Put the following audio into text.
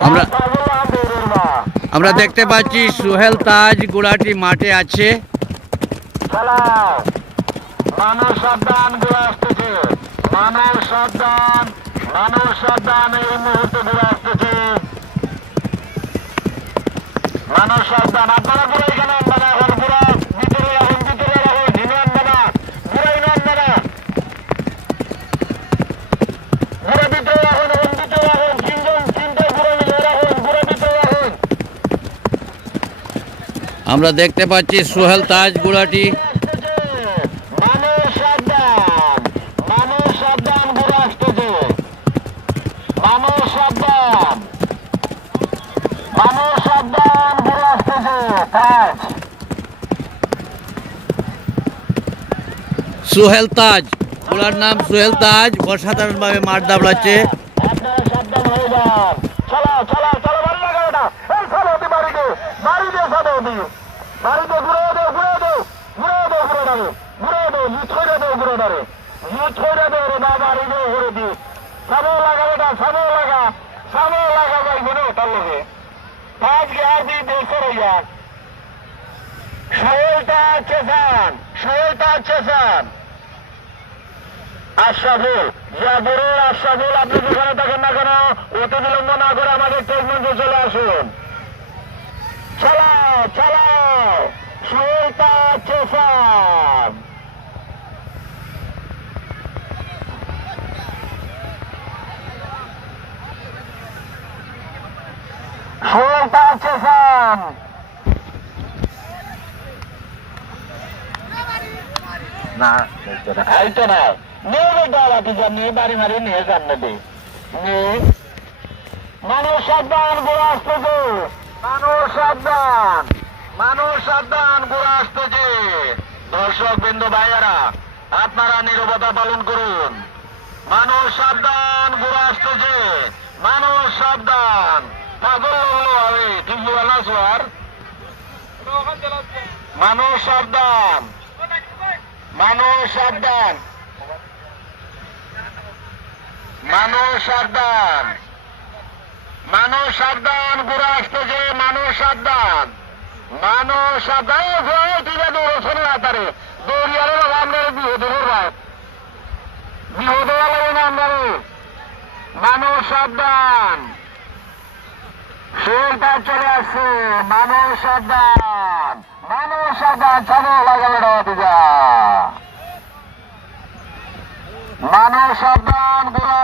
আমরা আমরা দেখতে পাচ্ছি সোহেল তাজ গোড়াটি মাঠে আছে। মানুষ সাবধান ঘুরে আসতেছে মানুষ মানুষ এই আপনারা আমরা দেখতে পাচ্ছি সোহেল তাজ গুড়াটি। সোহেল তাজ ওনার নাম সোহেল তাজ অসাধারণভাবে দাবড়াচ্ছে। হয়ে যান। চলো চলো চলো বাড়ি লাগা ওটা। এই চলো ওদি বাড়িতে বাড়িতে চলো ওদি বাড়িতে ঘুরে দে ঘুরে দে ঘুরে দে ঘুরে দাঁড়ে ঘুরে দে লুচ করে দে ঘুরে দাঁড়ে লুচ করে দে রে বাবা বাড়িতে ঘুরে দি সামো আর আপনি যেখানে থাকেন না কেন, অতি বিলম্ব না করে আমাদের ট্রিটমেন্টে চলে আসুন। চালাও চালাও সোহেলটা চেসান সোহেলটা চেসান মানুষ সাবধান মানুষ সাবধান আসতেছে দর্শক বিন্দু ভাইয়ারা, আপনারা নিরবতা পালন করুন। মানুষ সাবধান ঘোরা আসতেছে মানুষ সাবধান। মানুষ সাবধান। মানুষ সাবধান। মানুষ সাবধান। মানুষ সাবধান ঘুরে আসতেছে মানুষ সাবধান। মানুষ সাবধান ঠিক আছে রসনে আতারে দৌড়িয়ারে আমরা বিহতে করবাই বিহতে লাগে না আমরা মানুষ সাবধান। সেটা চলে আসছে মানুষ সাবধান মানুষ সাবধান চালু লাগাবে ঘুরে